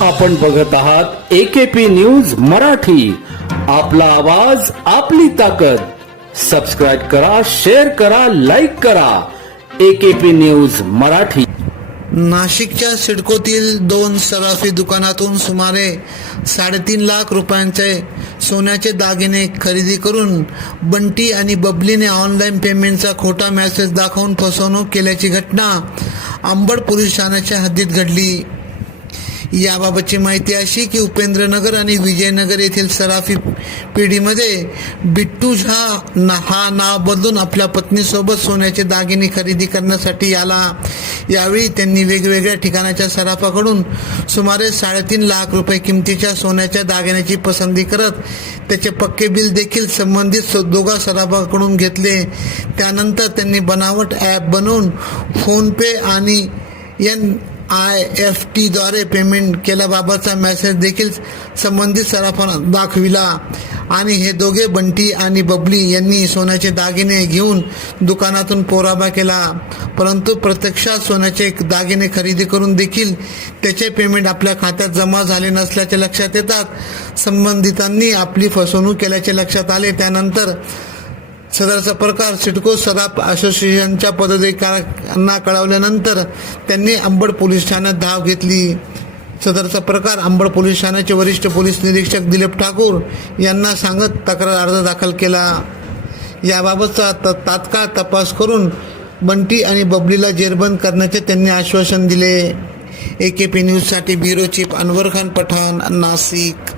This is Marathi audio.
आपण बघत आहात एकेपी न्यूज मराठी. आपला आवाज आपली ताकद. सबस्क्राईब करा शेअर करा लाईक करा. AKP news Marathi. नाशिकच्या सिडकोतील दोन सराफी दुकानातून सुमारे साडेतीन लाख रुपयांचे सोन्याचे दागिने खरेदी करून बंटी आणि बबलीने ऑनलाईन पेमेंटचा खोटा मेसेज दाखवून फसवणूक केल्याची घटना अंबड पोलीस ठाण्याच्या हद्दीत घडली. याबाबतची माहिती अशी की उपेंद्रनगर आणि विजयनगर येथील सराफी पिढीमध्ये बिट्टू झा ना हा नाव बदलून आपल्या पत्नीसोबत सोन्याचे दागिने खरेदी करण्यासाठी आला. यावेळी त्यांनी वेगवेगळ्या ठिकाणाच्या सराफाकडून सुमारे साडेतीन लाख रुपये किमतीच्या सोन्याच्या दागिन्याची पसंती करत त्याचे पक्के बिल देखील संबंधित सो- दोघा सराफाकडून घेतले. त्यानंतर त्यांनी बनावट ॲप बनवून फोनपे आणि एन आय एफ टीद्वारे पेमेंट केल्याबाबतचा मेसेज देखील संबंधित सराफानं दाखविला. आणि हे दोघे बंटी आणि बबली यांनी सोन्याचे दागिने घेऊन दुकानातून पोराबा केला. परंतु प्रत्यक्षात सोन्याचे दागिने खरेदी करून देखील त्याचे पेमेंट आपल्या खात्यात जमा झाले नसल्याचे लक्षात येतात. संबंधितांनी आपली फसवणूक केल्याचे लक्षात आले. त्यानंतर सदरचा प्रकार सिडको सराफ असोसिएशनच्या पदाधिकाऱ्यांना कळवल्यानंतर त्यांनी अंबड पोलीस ठाण्यात धाव घेतली. सदरचा प्रकार अंबड पोलीस ठाण्याचे वरिष्ठ पोलीस निरीक्षक दिलीप ठाकूर यांना सांगत तक्रार अर्ज दाखल केला. याबाबतचा त तात्काळ तपास करून बंटी आणि बबलीला जेरबंद करण्याचे त्यांनी आश्वासन दिले. ए के पी न्यूजसाठी ब्युरो चीफ अनवर खान पठाण नाशिक.